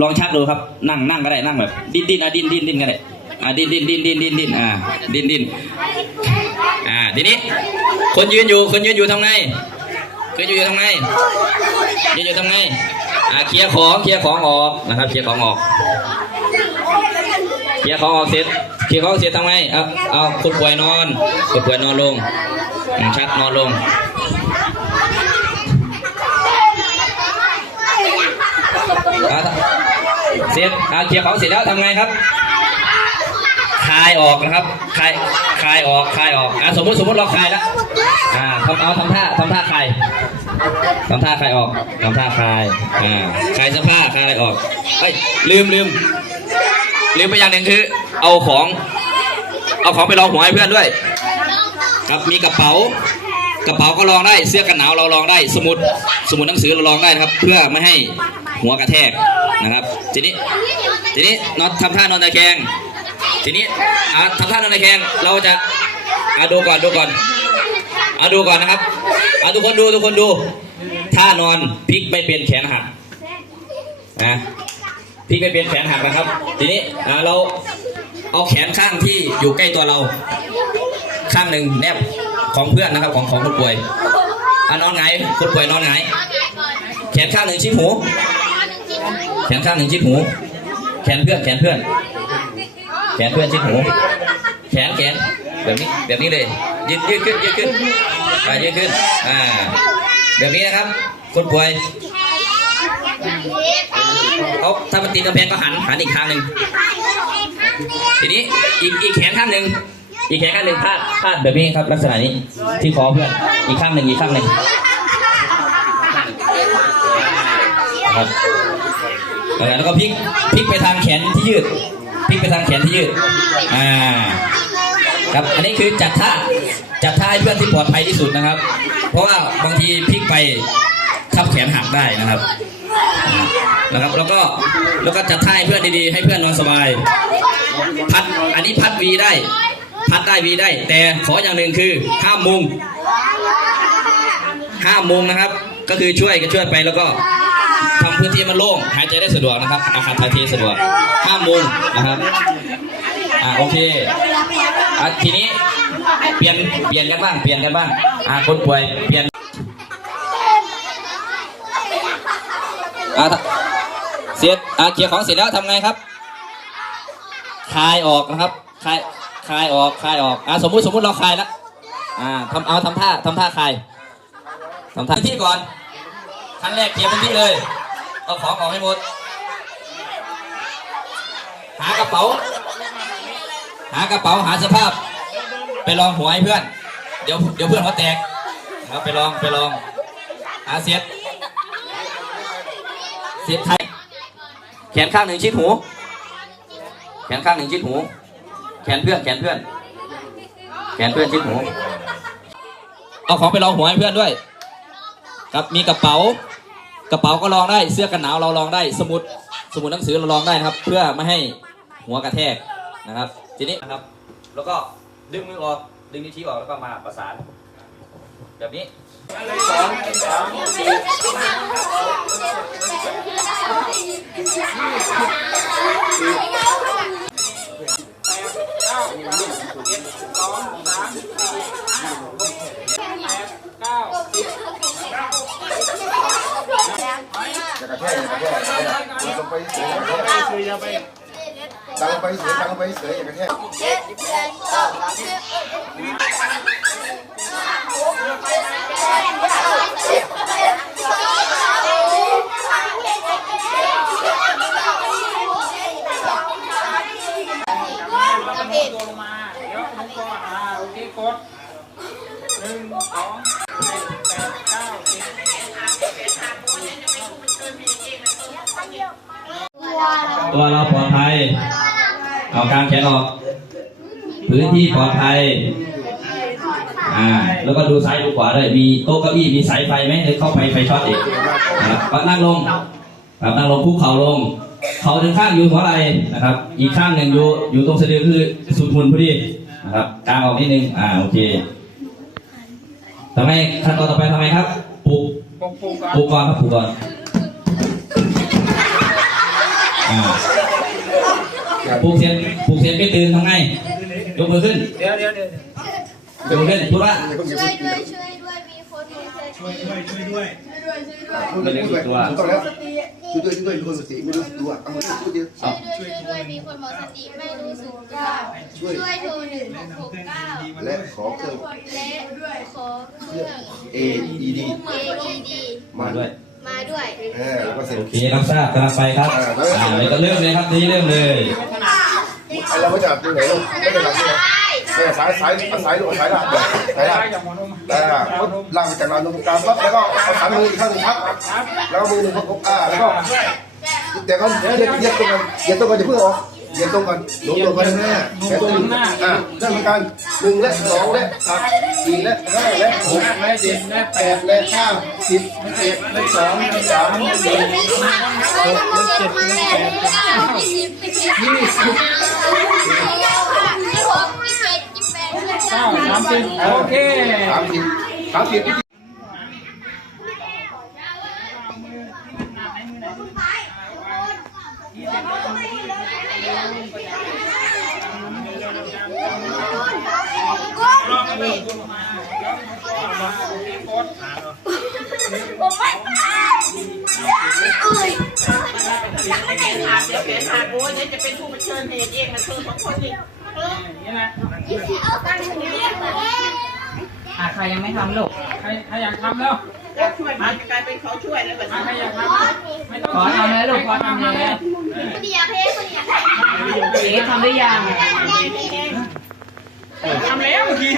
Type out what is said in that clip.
ลองชักดูครับ นั่งนั่งก็ได้นั่งแบบ ดิ้นดิ้นอะดิ้นดิ้นดิ้นก็ได้อะดิ้นดิ้นดิ้นดิ้นดิ้นดิ้นอ่าดิ้นดิ้นอ่าทีนี้ คนยืนอยู่คนยืนอยู่ทำไงคนยืนอยู่ทำไงยืนอยู่ทำไงอ่าเคลียร์ของเคลียร์ของออกนะครับเคลียร์ของออกเคลียร์ของออกเสร็จเคลียร์ของเสร็จทำไงเอาเอาคนป่วยนอนคนป่วยนอนลงชักนอนลง อะ เอะเคลียร์ของเสร็จแล้วทำไงครับคลายออกนะครับคลายคลายออกคลายออกอะสมมติสมมติเราคลายแล้วอ่าทำเอาทำท่าทำท่าคลายทำท่าคลายออกทำท่าคลายอ่าคลายเสื้อผ้าคลายอะไรออกเอ้ยลืมลืมลืมไปอย่างหนึ่งคือ เอาของ เอาของไปรองหัวให้เพื่อนด้วย ครับมีกระเป๋ากระเป๋าก็รองได้เสื้อกันหนาวเรารองได้ สมุดสมุดหนังสือเรารองได้นะครับ เพื่อไม่ให้หัวกระแทก นะครับ ทีนี้ทีนี้น็อนทำท่านอนตะแคง ทีนี้อะทำท่านอนตะแคงเราจะอะดูก่อนดูก่อนอะดูก่อนนะครับอะทุกคนดูทุกคนดูท่านอนพลิกไม่เป็นแขนหักนะพลิกไม่เป็นแขนหักนะครับ ทีนี้อะเราเอาแขนข้างที่อยู่ใกล้ตัวเรา ข้างหนึ่งแนบของเพื่อนนะครับของของคนป่วยอะนอนไงายคนป่วยนอนไงายแขนข้างหนึ่งชิดหู แขนข้างหนึ่งชิดหู แขนเพื่อน แขนเพื่อน แขนเพื่อนชิดหู แขนแขนแบบนี้แบบนี้เลย ยืดยืดขึ้นยืดขึ้นอ่ายืดขึ้นอ่าแบบนี้นะครับ คนป่วยเขาถ้ามันตีกำแพงก็หันหันอีกข้างหนึ่งทีนี้อีกอีกแขนข้างหนึ่งอีกแขนข้างหนึ่งพาดพาดแบบนี้ครับ ลักษณะนี้ที่คอเพื่อนอีกข้างหนึ่งอีกข้างหนึ่งครับ แล้วก็พลิกพลิกไปทางแขนที่ยืดพลิกไปทางแขนที่ยืดอ่าครับอันนี้คือจัดท่าจัดท่าให้เพื่อนที่ปลอดภัยที่สุดนะครับ เพราะว่าบางทีพลิกไปทับแขนหักได้นะครับนะครับ แล้วก็แล้วก็จัดท่าให้เพื่อนดีๆ ให้เพื่อนนอนสบาย พัดอันนี้พัดวีได้ พัดได้วีได้ แต่ขออย่างหนึ่งคือห้ามมุงห้ามมุงนะครับ ก็คือช่วยกันช่วยไปแล้วก็ ทำพื้นที่มันโล่งหายใจได้สะดวกนะครับ อาคารถ่ายเทสะดวกห้ามมุงนะครับอ่าโอเคอะทีนี้เปลี่ยนเปลี่ยนกันบ้างเปลี่ยนกันบ้างอ่าคนป่วยเปลี่ยนอ่าเสร็จอ่าเคลียร์ของเสร็จแล้วทำไงครับคลายออกนะครับคลายคลายออกคลายออกอ่าสมมุติสมมุติเราคลายแล้วอ่าทำเอาทำท่าทำท่าคลายทำท่าพื้นที่ก่อนขั้นแรกเคลียร์พื้นที่เลย เอาของออกให้หมด หากระเป๋า หากระเป๋าหาสื้อผ้าไปลองหัวให้เพื่อน เดี๋ยวเดี๋ยวเพื่อนเขาแตกเอาไปลองไปลองหาเสียดเสียดไทยแขนข้างหนึ่งชิดหู แขนข้างหนึ่งชิดหู แขนเพื่อนแขนเพื่อน แขนเพื่อนชิดหู เอาของไปลองหัวให้เพื่อนด้วย ครับมีกระเป๋า กระเป๋าก็ลองได้เสื้อกันหนาวเราลองได้ สมุดสมุดหนังสือเราลองได้นะครับ เพื่อไม่ให้หัวกระแทกนะครับ ทีนี้นะครับ แล้วก็ดึงมือออกดึงนิ้วชี้ออกแล้วก็มาประสาน แบบนี้อย่าก ระแทกอย่ากระแทกอย่ากระแทกดันลงไปเฉยอย่ากระแทกดังไปเฉยดังไปเฉยอย่ากระแทกตัวลงมาเดี๋ยวหมุนตัวอ่าโอเคกดหนึ่งสองเจ็ดแปดเก้าสิบ ตัวเราปลอดภัย เอากางแขนออก พื้นที่ปลอดภัย อ่า แล้วก็ดูซ้ายดูขวาด้วย มีโต๊ะเก้าอี้ มีสายไฟไหมหรือเข้าไปไฟช็อตอีกนะครับนั่งลงครับนั่งลงคุกเข่าลง เขาหนึ่งข้างอยู่หัวไหล่นะครับ อีกข้างหนึ่งอยู่ อยู่ตรงสะดือคือสุดหุ่นพอดีนะครับ กางออกนิดนึง อ่า โอเคทำไมขั้นตอนต่อไปทำไมครับ ปลุก ปลุกก่อนปลุกก่อนครับปลุกก่อน อ่าผูกเสียนผูกเสียนไม่ตื่นทำไงยกมือขึ้นเดี๋ยวเดี๋ยวเดี๋ยวยกมือขึ้นพูดว่าช่วยด้วยช่วยด้วยมีคนมีสติช่วยด้วยช่วยด้วยพูดเลยพูดเลยถูกต้องแล้วช่วยด้วยช่วยด้วยคนสติไม่รู้ตัวเอามาพูดเยอะช่วยด้วยช่วยด้วยมีคนหมดสติไม่รู้สึกตัวช่วยโทรหนึ่งหกหกเก้าและขอเครื่องและขอเครื่อง A E D AED มาด้วย มาด้วยเออก็เสร็จ โอเครับทราบกำลังไปครับอ่าเลยก็เริ่มเลยครับทีนี้เริ่มเลย ไอเราไม่ถนัดตรงไหนลูกไม่ถนัดตรงไหนเนี่ยสายสายเอาสายลูกเอาสายล่างสายล่างจากหัวนมแล้วล่างจากเราตรงกลางปั๊บแล้วก็เอาขามืออีกข้างหนึงครับแล้วก็มือหนึ่งพกอ่าแล้วก็แต่ก็เย็บเย็บตรงกันเย็บตรงกันอย่าเพิ่งออก เย็บตรงกันลงตรงกันหน้าแค่ตรงหนึ่งอ่านั่นเหมือนกันหนึ่งและสองและสามสี่และห้าและหกและเจ็ดและแปดและเก้าสิบและเอ็ดและสองและสามและสี่หกเจ็ดแปดเก้ายี่สิบยี่สิบยี่หกยี่เจ็ดยี่แปดยี่เก้าเก้าสามสิบโอเคสามสิบสามสิบ ผมไม่ไปเอ้ยไม่ได้ถาเดี๋ยวเปลี่ยนถามโอ้ยเดี๋ยวจะเป็นผู้เชิญเหตุเองนะเธอสองคนนี่นี่นะยี่สิบเอาตังค์เรียกมาใครยังไม่ทำลูกใครใครอยากทำแล้ว อยาช่วยมันจะกลายเป็นเขาช่วยแล้วแบบอะใครนี้อทำไม่ต้องขอทำเลยลูกขอทำแล้วคนเดียวเฮ้คนเดียวเอ๋ทำได้ยังทำแล้วเมื่อกี้